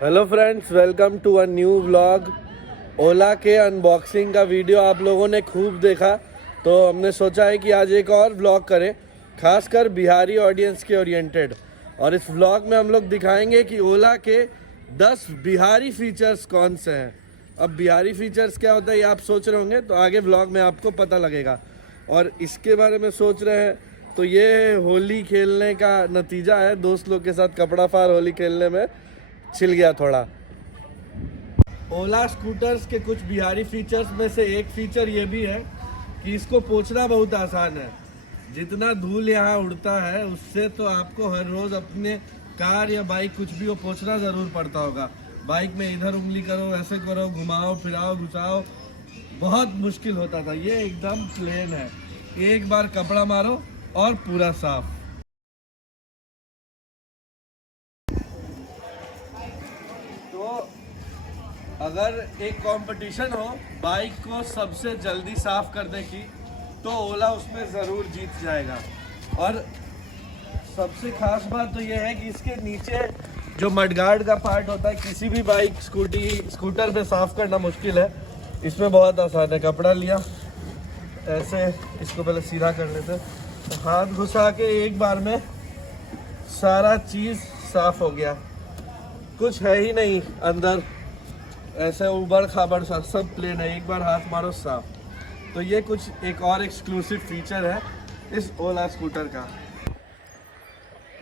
Hello friends, welcome to a new vlog. Ola के unboxing का video आप लोगों ने खूब देखा, तो हमने सोचा है कि आज एक और व्लॉग करें, खासकर बिहारी ऑडियंस के ओरिएंटेड। और इस व्लॉग में हम लोग दिखाएंगे कि ओला के 10 बिहारी फीचर्स कौन से हैं। अब बिहारी फीचर्स क्या होता है ये आप सोच रहे होंगे, तो आगे व्लॉग में आपको पता लगेगा। और इसके बारे में सोच रहे हैं तो ये होली खेलने का नतीजा है। दोस्त लोग के साथ कपड़ा फार होली खेलने में छिल गया थोड़ा। ओला स्कूटर्स के कुछ बिहारी फीचर्स में से एक फीचर ये भी है कि इसको पोंछना बहुत आसान है। जितना धूल यहाँ उड़ता है उससे तो आपको हर रोज अपने कार या बाइक कुछ भी हो पोंछना जरूर पड़ता होगा। बाइक में इधर उंगली करो, ऐसे करो, घुमाओ फिराओ घुसाओ, बहुत मुश्किल होता था। ये एकदम प्लेन है, एक बार कपड़ा मारो और पूरा साफ। तो अगर एक कंपटीशन हो बाइक को सबसे जल्दी साफ करने की, तो ओला उसमें ज़रूर जीत जाएगा। और सबसे खास बात तो यह है कि इसके नीचे जो मडगार्ड का पार्ट होता है, किसी भी बाइक स्कूटर में साफ करना मुश्किल है, इसमें बहुत आसान है। कपड़ा लिया, ऐसे इसको पहले सीधा कर लेते, हाथ घुसा के एक बार में सारा चीज़ साफ हो गया, कुछ है ही नहीं अंदर, ऐसे उबड़ खाबड़ सा सब प्लेन है, एक बार हाथ मारो साफ। तो ये कुछ एक और एक्सक्लूसिव फीचर है इस ओला स्कूटर का।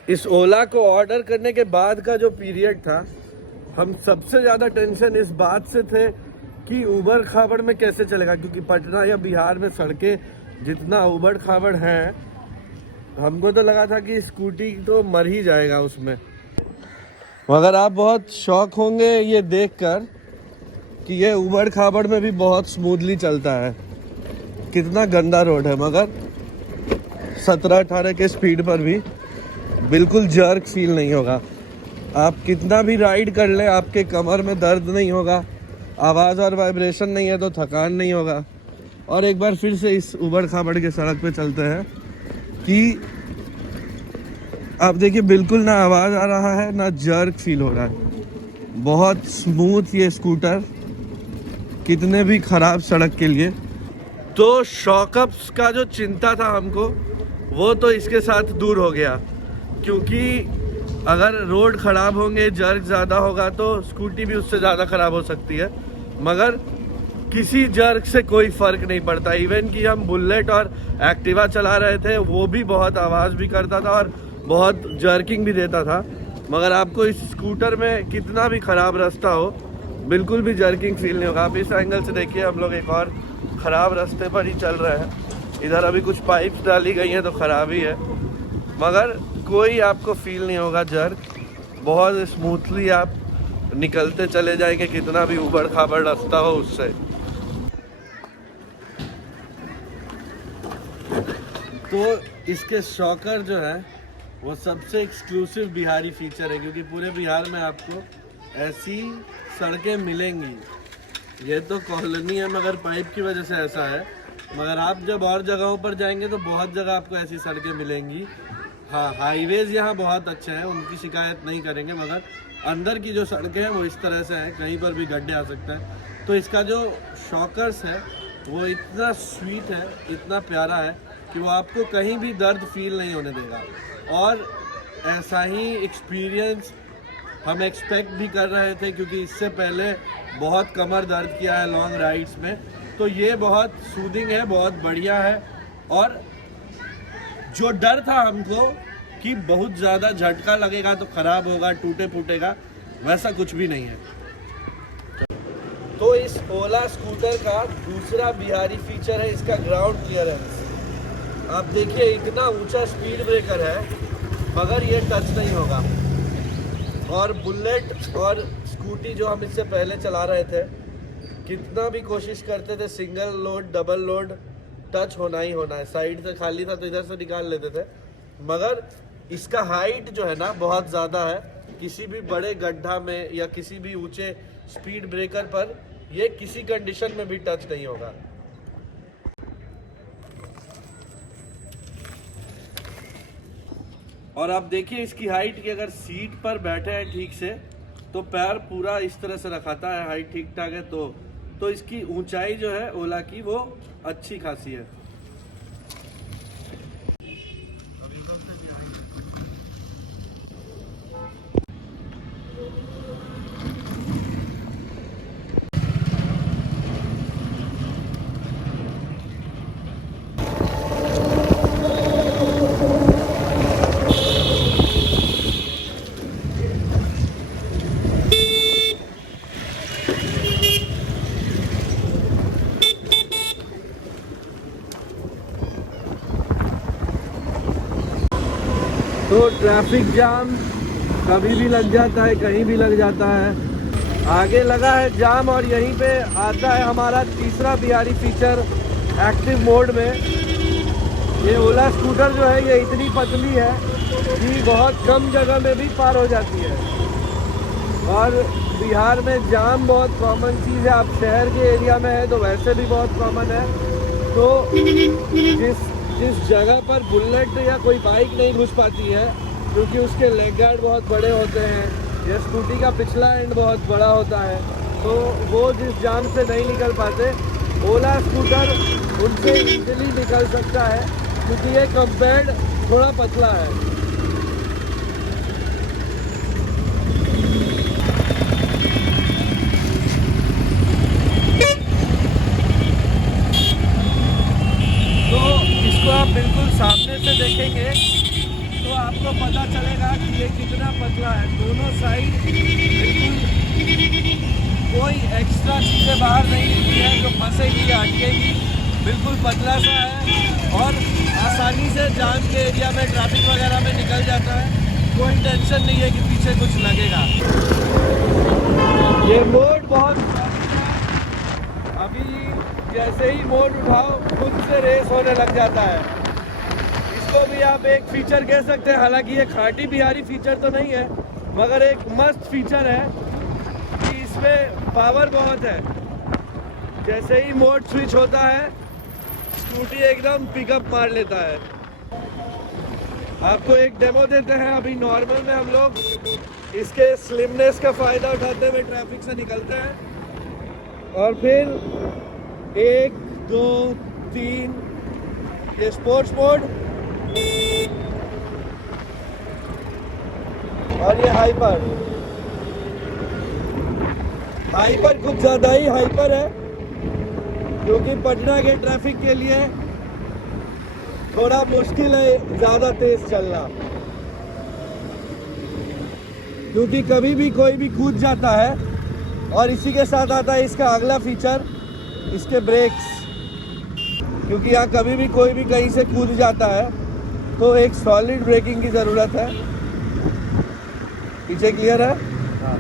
इस ओला को ऑर्डर करने के बाद का जो पीरियड था, हम सबसे ज़्यादा टेंशन इस बात से थे कि उबड़ खाबड़ में कैसे चलेगा, क्योंकि पटना या बिहार में सड़कें जितना उबड़ खाबड़ हैं, हमको तो लगा था कि स्कूटी तो मर ही जाएगा उसमें। मगर आप बहुत शौक होंगे ये देखकर कि ये उबड़ खाबड़ में भी बहुत स्मूथली चलता है। कितना गंदा रोड है, मगर 17-18 के स्पीड पर भी बिल्कुल जर्क फील नहीं होगा। आप कितना भी राइड कर लें, आपके कमर में दर्द नहीं होगा, आवाज़ और वाइब्रेशन नहीं है तो थकान नहीं होगा। और एक बार फिर से इस उबड़ खाबड़ के सड़क पे चलते हैं कि आप देखिए, बिल्कुल ना आवाज़ आ रहा है ना जर्क फील हो रहा है, बहुत स्मूथ ये स्कूटर, कितने भी ख़राब सड़क के लिए। तो शॉकअप्स का जो चिंता था हमको, वो तो इसके साथ दूर हो गया, क्योंकि अगर रोड ख़राब होंगे, जर्क ज़्यादा होगा, तो स्कूटी भी उससे ज़्यादा ख़राब हो सकती है। मगर किसी जर्क से कोई फ़र्क नहीं पड़ता। इवन कि हम बुलेट और एक्टिवा चला रहे थे, वो भी बहुत आवाज़ भी करता था और बहुत जर्किंग भी देता था। मगर आपको इस स्कूटर में कितना भी ख़राब रास्ता हो, बिल्कुल भी जर्किंग फील नहीं होगा। आप इस एंगल से देखिए, हम लोग एक और ख़राब रास्ते पर ही चल रहे हैं। इधर अभी कुछ पाइप्स डाली गई हैं तो ख़राब ही है, मगर कोई आपको फील नहीं होगा जर्क। बहुत स्मूथली आप निकलते चले जाएंगे, कितना भी उबड़ खाबड़ रास्ता हो उससे। तो इसके शॉकर जो है वो सबसे एक्सक्लूसिव बिहारी फीचर है, क्योंकि पूरे बिहार में आपको ऐसी सड़कें मिलेंगी। ये तो कॉलोनी है, मगर पाइप की वजह से ऐसा है। मगर आप जब और जगहों पर जाएंगे तो बहुत जगह आपको ऐसी सड़कें मिलेंगी। हाँ, हाईवेज यहाँ बहुत अच्छे हैं, उनकी शिकायत नहीं करेंगे, मगर अंदर की जो सड़कें हैं वो इस तरह से हैं, कहीं पर भी गड्ढे आ सकते हैं। तो इसका जो शॉकर्स है वो इतना स्वीट है, इतना प्यारा है कि वो आपको कहीं भी दर्द फील नहीं होने देगा। और ऐसा ही एक्सपीरियंस हम एक्सपेक्ट भी कर रहे थे, क्योंकि इससे पहले बहुत कमर दर्द किया है लॉन्ग राइड्स में। तो ये बहुत सूदिंग है, बहुत बढ़िया है। और जो डर था हमको कि बहुत ज़्यादा झटका लगेगा तो ख़राब होगा, टूटे फूटेगा, वैसा कुछ भी नहीं है। तो इस ओला स्कूटर का दूसरा बिहारी फीचर है इसका ग्राउंड क्लियरेंस। आप देखिए, इतना ऊंचा स्पीड ब्रेकर है, मगर ये टच नहीं होगा। और बुलेट और स्कूटी जो हम इससे पहले चला रहे थे, कितना भी कोशिश करते थे, single load double load touch होना ही होना है। साइड से खाली था तो इधर से निकाल लेते थे, मगर इसका हाइट जो है ना बहुत ज़्यादा है। किसी भी बड़े गड्ढा में या किसी भी ऊंचे स्पीड ब्रेकर पर ये किसी कंडीशन में भी टच नहीं होगा। और आप देखिए इसकी हाइट की, अगर सीट पर बैठे हैं ठीक से तो पैर पूरा इस तरह से रखाता है, हाइट ठीक ठाक है, तो इसकी ऊंचाई जो है ओला की वो अच्छी खासी है। तो ट्रैफिक जाम कभी भी लग जाता है, कहीं भी लग जाता है। आगे लगा है जाम और यहीं पे आता है हमारा तीसरा बिहारी फीचर एक्टिव मोड में। ये ओला स्कूटर जो है ये इतनी पतली है कि बहुत कम जगह में भी पार हो जाती है। और बिहार में जाम बहुत कॉमन चीज़ है, आप शहर के एरिया में है तो वैसे भी बहुत कॉमन है। तो जिस जगह पर बुलेट या कोई बाइक नहीं घुस पाती है क्योंकि उसके लेग गार्ड बहुत बड़े होते हैं या स्कूटी का पिछला एंड बहुत बड़ा होता है, तो वो जिस जाम से नहीं निकल पाते, ओला स्कूटर उनसे इजीली निकल सकता है क्योंकि ये कंपेयर्ड थोड़ा पतला है। आप बिल्कुल सामने से देखेंगे तो आपको पता चलेगा कि ये कितना पतला है। दोनों साइड बिल्कुल कोई एक्स्ट्रा चीज़ें बाहर नहीं निकली है जो फंसेगी या अटकेगी, बिल्कुल पतला सा है और आसानी से जाम के एरिया में ट्रैफिक वगैरह में निकल जाता है। कोई टेंशन नहीं है कि पीछे कुछ लगेगा। ये मोड बहुत अभी जैसे ही मोड उठाओ खुद से रेस होने लग जाता है। इसको भी आप एक फीचर कह सकते हैं, हालांकि ये खाटी बिहारी फीचर तो नहीं है मगर एक मस्त फीचर है कि इसमें पावर बहुत है। जैसे ही मोड स्विच होता है स्कूटी एकदम पिकअप मार लेता है। आपको एक डेमो देते हैं। अभी नॉर्मल में हम लोग इसके स्लिमनेस का फ़ायदा उठाते हुए ट्रैफिक से निकलते हैं और फिर 1 2 3 ये स्पोर्ट्स मोड और ये हाइपर कुछ ज़्यादा ही हाइपर है क्योंकि पटना के ट्रैफिक के लिए थोड़ा मुश्किल है ज़्यादा तेज चलना, क्योंकि कभी भी कोई भी कूद जाता है। और इसी के साथ आता है इसका अगला फीचर, इसके ब्रेक्स, क्योंकि यहाँ कभी भी कोई भी कहीं से कूद जाता है तो एक सॉलिड ब्रेकिंग की ज़रूरत है। पीछे क्लियर है? हाँ।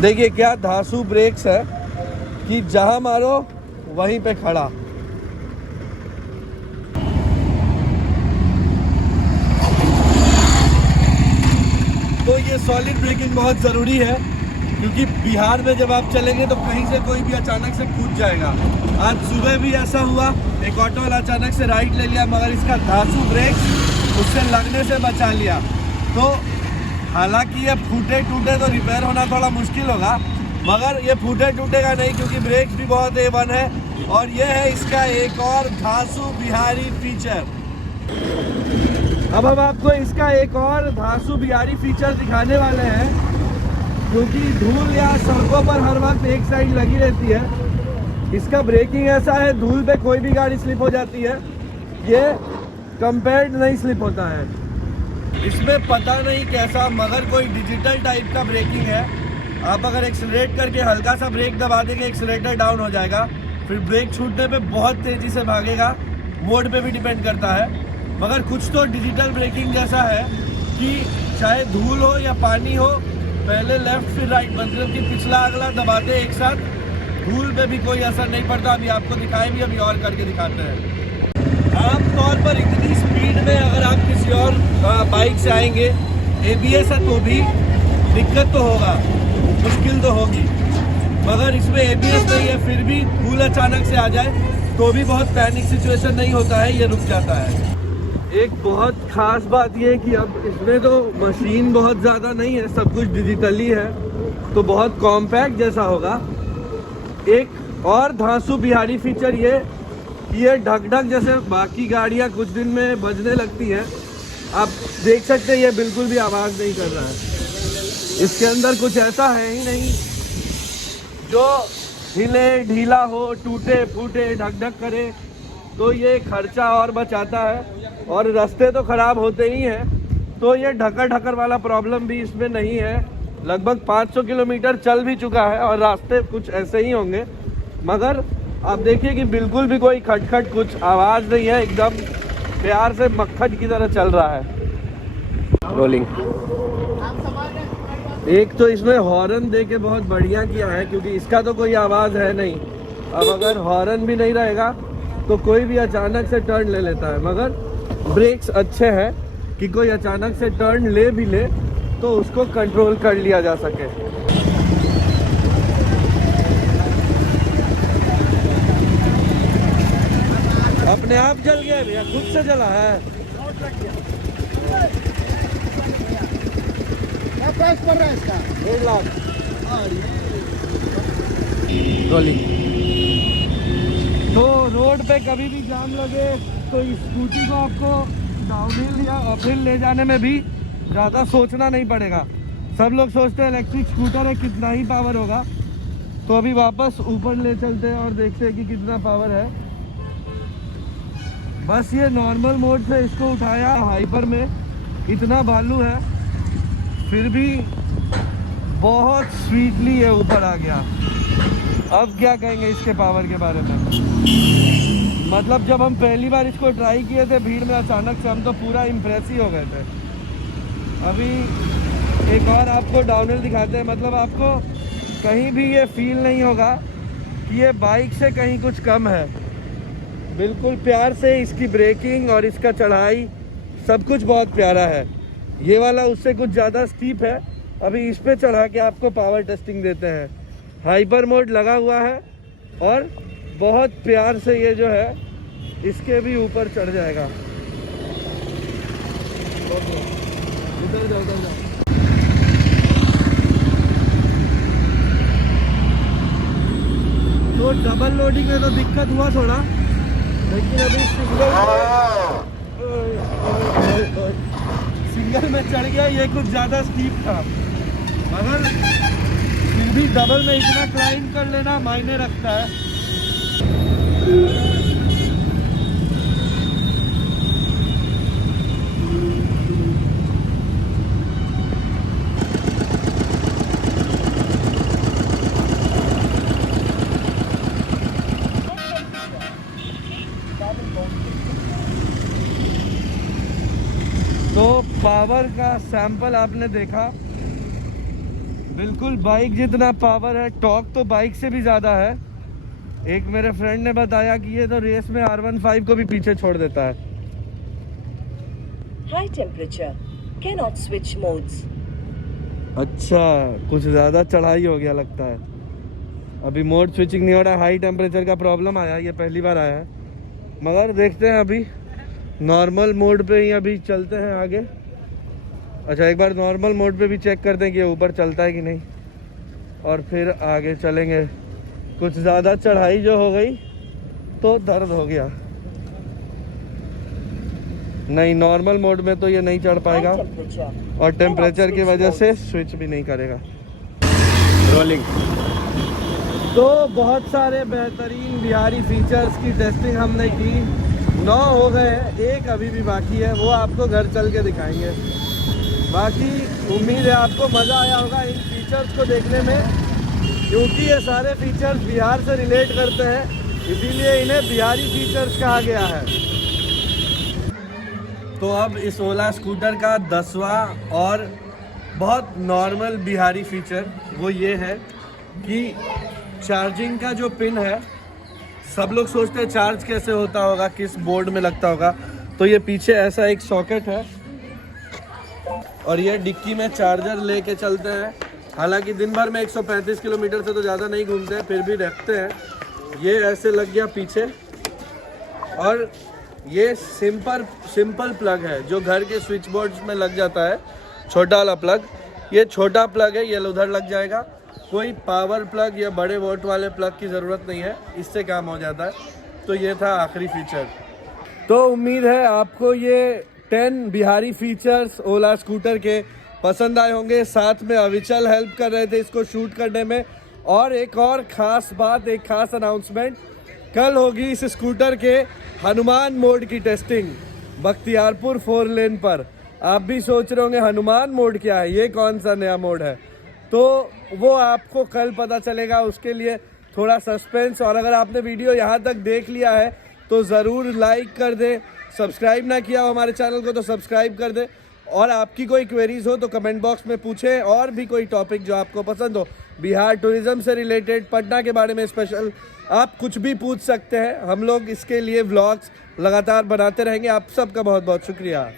देखिए क्या धांसू ब्रेक्स है कि जहां मारो वहीं पे खड़ा। तो ये सॉलिड ब्रेकिंग बहुत ज़रूरी है क्योंकि बिहार में जब आप चलेंगे तो कहीं से कोई भी अचानक से कूद जाएगा। आज सुबह भी ऐसा हुआ, एक ऑटो वाला अचानक से राइट ले लिया मगर इसका धांसू ब्रेक उससे लगने से बचा लिया। तो हालांकि ये फूटे टूटे तो रिपेयर होना थोड़ा मुश्किल होगा मगर ये फूटे टूटेगा नहीं क्योंकि ब्रेक्स भी बहुत A1 है। और ये है इसका एक और धांसू बिहारी फीचर। अब हम आपको इसका एक और धांसू बिहारी फीचर दिखाने वाले हैं, क्योंकि धूल या सड़कों पर हर वक्त एक साइड लगी रहती है। इसका ब्रेकिंग ऐसा है, धूल पे कोई भी गाड़ी स्लिप हो जाती है, ये कंपेयर्ड नहीं स्लिप होता है। इसमें पता नहीं कैसा मगर कोई डिजिटल टाइप का ब्रेकिंग है। आप अगर एक्सीलरेट करके हल्का सा ब्रेक दबा देंगे एक्सीलरेटर डाउन हो जाएगा, फिर ब्रेक छूटने पे बहुत तेज़ी से भागेगा। मोड पे भी डिपेंड करता है मगर कुछ तो डिजिटल ब्रेकिंग जैसा है कि चाहे धूल हो या पानी हो, पहले लेफ्ट फिर राइट, मतलब कि पिछला अगला दबाते एक साथ, धूल पे भी कोई असर नहीं पड़ता। अभी आपको दिखाए भी, अभी और करके दिखाते हैं। आम तौर पर इतनी स्पीड में अगर आप किसी और बाइक से आएंगे, ABS है तो भी दिक्कत तो होगा, मुश्किल तो होगी। मगर इसमें ABS नहीं है, फिर भी धूल अचानक से आ जाए तो भी बहुत पैनिक सिचुएशन नहीं होता है, ये रुक जाता है। एक बहुत खास बात ये है कि अब इसमें तो मशीन बहुत ज़्यादा नहीं है, सब कुछ डिजिटली है, तो बहुत कॉम्पैक्ट जैसा होगा। एक और धांसू बिहारी फीचर ये कि ये ढक ढक जैसे बाकी गाड़ियाँ कुछ दिन में बजने लगती हैं, आप देख सकते हैं ये बिल्कुल भी आवाज़ नहीं कर रहा है। इसके अंदर कुछ ऐसा है ही नहीं जो हिले ढीला हो, टूटे फूटे, ढक ढक करे, तो ये खर्चा और बचाता है। और रास्ते तो ख़राब होते ही हैं, तो ये ढकर ढकर वाला प्रॉब्लम भी इसमें नहीं है। लगभग 500 किलोमीटर चल भी चुका है और रास्ते कुछ ऐसे ही होंगे, मगर आप देखिए कि बिल्कुल भी कोई खटखट कुछ आवाज़ नहीं है, एकदम प्यार से मक्खन की तरह चल रहा है। रोलिंग। एक तो इसमें हॉर्न दे के बहुत बढ़िया किया है, क्योंकि इसका तो कोई आवाज़ है नहीं। अब अगर हॉर्न भी नहीं रहेगा तो कोई भी अचानक से टर्न ले लेता है, मगर ब्रेक्स अच्छे हैं कि कोई अचानक से टर्न ले भी ले तो उसको कंट्रोल कर लिया जा सके। अपने आप जल गया भैया, खुद से जला है। क्या प्राइस पड़ रहा है इसका? 1.5 लाख। तो रोड पे कभी भी जाम लगे तो इस स्कूटी को आपको डाउनहिल या अपहिल ले जाने में भी ज़्यादा सोचना नहीं पड़ेगा। सब लोग सोचते हैं इलेक्ट्रिक स्कूटर है, कितना ही पावर होगा, तो अभी वापस ऊपर ले चलते हैं और देखते हैं कि कितना पावर है। बस ये नॉर्मल मोड से इसको उठाया, हाइपर में इतना बालू है फिर भी बहुत स्वीटली ये ऊपर आ गया। अब क्या कहेंगे इसके पावर के बारे में? मतलब जब हम पहली बार इसको ट्राई किए थे भीड़ में, अचानक से हम तो पूरा इम्प्रेस ही हो गए थे। अभी एक और आपको डाउनहिल दिखाते हैं, मतलब आपको कहीं भी ये फील नहीं होगा कि ये बाइक से कहीं कुछ कम है। बिल्कुल प्यार से इसकी ब्रेकिंग और इसका चढ़ाई सब कुछ बहुत प्यारा है। ये वाला उससे कुछ ज़्यादा स्टीप है। अभी इस पे चढ़ा के आपको पावर टेस्टिंग देते हैं। हाइपर मोड लगा हुआ है और बहुत प्यार से ये जो है इसके भी ऊपर चढ़ जाएगा। उधर जाओ, उधर जाओ। तो डबल लोडिंग में तो दिक्कत हुआ थोड़ा, लेकिन अभी सिंगल में चढ़ गया। ये कुछ ज़्यादा स्टीप था, मगर फिर भी डबल में इतना क्लाइंब कर लेना मायने रखता है। तो पावर का सैंपल आपने देखा, बिल्कुल बाइक जितना पावर है। टॉर्क तो बाइक से भी ज़्यादा है। एक मेरे फ्रेंड ने बताया कि ये तो रेस में R15 को भी पीछे छोड़ देता है। High temperature can not switch modes. अच्छा, कुछ ज़्यादा चढ़ाई हो गया लगता है। अभी मोड स्विचिंग नहीं हो रहा, हाई टेम्परेचर का प्रॉब्लम आया, ये पहली बार आया है। मगर देखते हैं, अभी नॉर्मल मोड पे ही अभी चलते हैं आगे। अच्छा, एक बार नॉर्मल मोड पे भी चेक करते हैं कि ऊपर चलता है कि नहीं, और फिर आगे चलेंगे। कुछ ज़्यादा चढ़ाई जो हो गई तो दर्द हो गया। नहीं, नॉर्मल मोड में तो ये नहीं चढ़ पाएगा और टेम्परेचर की वजह से स्विच भी नहीं करेगा। रोलिंग। तो बहुत सारे बेहतरीन बिहारी फीचर्स की टेस्टिंग हमने की, 9 हो गए हैं, एक अभी भी बाकी है, वो आपको घर चल के दिखाएंगे। बाकी उम्मीद है आपको मज़ा आया होगा इन फीचर्स को देखने में, क्योंकि ये सारे फीचर्स बिहार से रिलेट करते हैं, इसीलिए इन्हें बिहारी फीचर्स कहा गया है। तो अब इस ओला स्कूटर का 10वां और बहुत नॉर्मल बिहारी फीचर वो ये है कि चार्जिंग का जो पिन है, सब लोग सोचते हैं चार्ज कैसे होता होगा, किस बोर्ड में लगता होगा। तो ये पीछे ऐसा एक सॉकेट है और ये डिक्की में चार्जर लेके चलते हैं। हालांकि दिन भर में 135 किलोमीटर से तो ज़्यादा नहीं घूमते हैं, फिर भी रखते हैं। ये ऐसे लग गया पीछे और ये सिंपल प्लग है जो घर के स्विच बोर्ड में लग जाता है, छोटा वाला प्लग। ये छोटा प्लग है, ये उधर लग जाएगा। कोई पावर प्लग या बड़े वोल्ट वाले प्लग की ज़रूरत नहीं है, इससे काम हो जाता है। तो ये था आखिरी फीचर। तो उम्मीद है आपको ये 10 बिहारी फीचर्स ओला स्कूटर के पसंद आए होंगे। साथ में अविचल हेल्प कर रहे थे इसको शूट करने में। और एक और ख़ास बात, एक ख़ास अनाउंसमेंट, कल होगी इस स्कूटर के हनुमान मोड की टेस्टिंग बख्तियारपुर 4 लेन पर। आप भी सोच रहे होंगे हनुमान मोड क्या है, ये कौन सा नया मोड है, तो वो आपको कल पता चलेगा। उसके लिए थोड़ा सस्पेंस। और अगर आपने वीडियो यहाँ तक देख लिया है तो ज़रूर लाइक कर दें। सब्सक्राइब ना किया हो हमारे चैनल को तो सब्सक्राइब कर दें। और आपकी कोई क्वेरीज हो तो कमेंट बॉक्स में पूछें। और भी कोई टॉपिक जो आपको पसंद हो, बिहार टूरिज्म से रिलेटेड, पटना के बारे में स्पेशल, आप कुछ भी पूछ सकते हैं। हम लोग इसके लिए व्लॉग्स लगातार बनाते रहेंगे। आप सबका बहुत बहुत शुक्रिया।